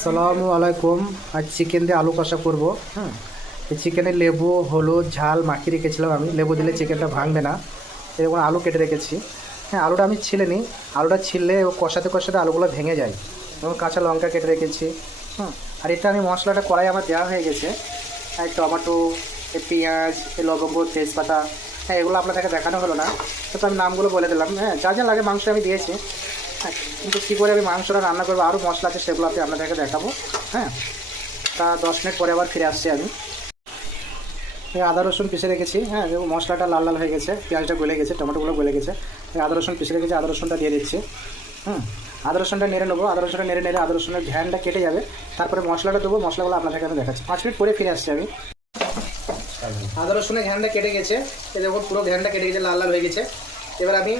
আসসালামু আলাইকুম। আজ চিকেন দিয়ে আলু কষা করবো। এই চিকেনে লেবু হলুদ ঝাল মাখিয়ে রেখেছিলাম আমি। লেবু দিলে চিকেনটা ভাঙবে না। এরকম আলু কেটে রেখেছি। আলুটা আমি ছিলে নিই। আলুটা ছিলে কষাতে কষাতে আলুগুলো ভেঙে যায়। এবং কাঁচা লঙ্কা কেটে রেখেছি। আর এটা আমি মশলাটা কড়াই আমার দেওয়া হয়ে গেছে। টমেটো, পেঁয়াজ, লবঙ্গ, তেজপাতা। এগুলো আপনাদেরকে দেখানো হলো না, তো আমি নামগুলো বলে দিলাম। যা যা লাগে মাংস আমি দিয়েছি। কিন্তু কী করে আমি মাংসটা রান্না করবো, আরও মশলা আছে, সেগুলো আমি আপনাদেরকে দেখাবো। তা 10 মিনিট পরে আবার ফিরে আসছি আমি। আদা রসুন পিষে রেখেছি। যেমন মশলাটা লাল লাল হয়ে গেছে, পেঁয়াজটা গলে গেছে, টমেটোগুলো গলে গেছে। আদা রসুন পিষে রেখেছি, আদা রসুনটা দিয়ে দিচ্ছি। আদা রসুনটা নেড়ে নেবো। আদা রসুনটা নেড়ে নেড়ে আদা রসুনের ঘ্যানটা কেটে যাবে। তারপরে মশলাটা দেবো। মশলাগুলো আপনাদেরকে আমি দেখাচ্ছি। 5 মিনিট পরে ফিরে আসছি আমি। আদা রসুনের ঘ্যানটা কেটে গেছে। এই দেখুন পুরো ঘ্যানটা কেটে গেছে, লাল লাল হয়ে গেছে। এবার আমি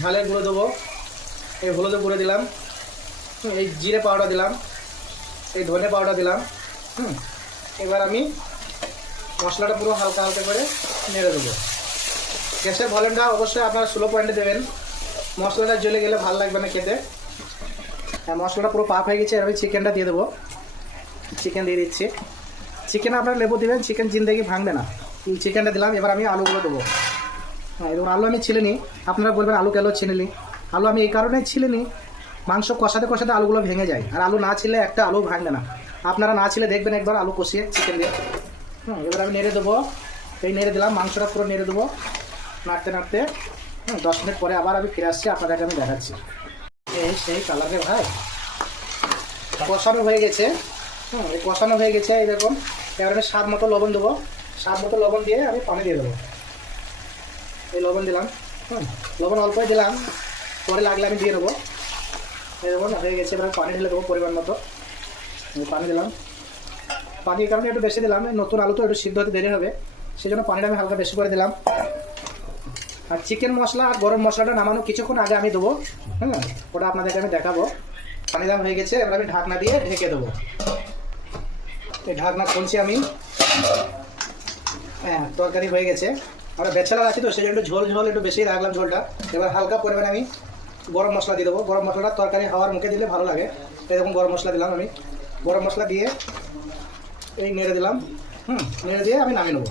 ঝালের গুঁড়ো দেবো। এই হলুদের গুঁড়ো দিলাম, এই জিরে পাউডার দিলাম, এই ধনে পাউডার দিলাম। এবার আমি মশলাটা পুরো হালকা হালকা করে নেড়ে দেবো। গ্যাসের ভলিউমটা অবশ্যই আপনারা স্লো পয়েন্টে দেবেন। মশলাটা জ্বলে গেলে ভালো লাগবে না খেতে। মশলাটা পুরো পাক হয়ে গেছে। এবার আমি চিকেনটা দিয়ে দেবো। চিকেন দিয়ে দিচ্ছি। চিকেন আপনারা লেবু দেবেন, চিকেন জিন্দেগি ভাঙবে না। চিকেনটা দিলাম। এবার আমি আলুগুলো দেবো। এবার আলু আমি ছিলে নিই। আপনারা বলবেন আলু কেন ছিলে নিই। আলু আমি এই কারণেই ছিলে নিই, মাংস কষাতে কষাতে আলুগুলো ভেঙে যায়। আর আলু না ছিলে একটা আলু ভাঙবে না। আপনারা না ছিলে দেখবেন একবার আলু কষিয়ে চিকেন দিয়ে। এবার আমি নেড়ে দেবো। এই নেড়ে দিলাম, মাংসটা পুরো নেড়ে দেবো নাড়তে নাড়তে। 10 মিনিট পরে আবার আমি ফিরে আসছি, আপনাদেরকে আমি দেখাচ্ছি। এই সেই কালারে ভাই কষানো হয়ে গেছে। এই কষানো হয়ে গেছে। এই দেখুন, এবার আমি স্বাদ মতো লবণ দেবো। স্বাদ মতো লবণ দিয়ে আমি পানি দিয়ে দেবো। এই লবণ দিলাম। লবণ অল্পই দিলাম, পরে লাগলে আমি দিয়ে দেবো। এই দেখুন হয়ে গেছে। এবার পানি ঢেলে দেবো পরিমাণ মতো। পানি দিলাম। পানির কারণে একটু বেশি দিলাম, নতুন আলু তো একটু সিদ্ধ হতে দেরি হবে, সেই জন্য পানিটা আমি হালকা বেশি করে দিলাম। আর চিকেন মশলা আর গরম মশলাটা নামানো কিছুক্ষণ আগে আমি দেবো। ওটা আপনাদেরকে আমি দেখাবো। পানি দাম হয়ে গেছে। এবার আমি ঢাকনা দিয়ে ঢেকে দেবো। এই ঢাকনা খুলছি আমি। তরকারি হয়ে গেছে। আমরা ব্যাচেলার আছি তো সেই জন্য একটু ঝোল ঝোল একটু বেশি রাখলাম ঝোলটা। এবার হালকা পরিমাণে আমি গরম মশলা দিয়ে দেবো। গরম মশলাটা তরকারি হাওয়ার মুখে দিলে ভালো লাগে। এরকম গরম মশলা দিলাম আমি। গরম মশলা দিয়ে এই নেড়ে দিলাম। নেড়ে দিয়ে আমি নামিয়ে নেবো।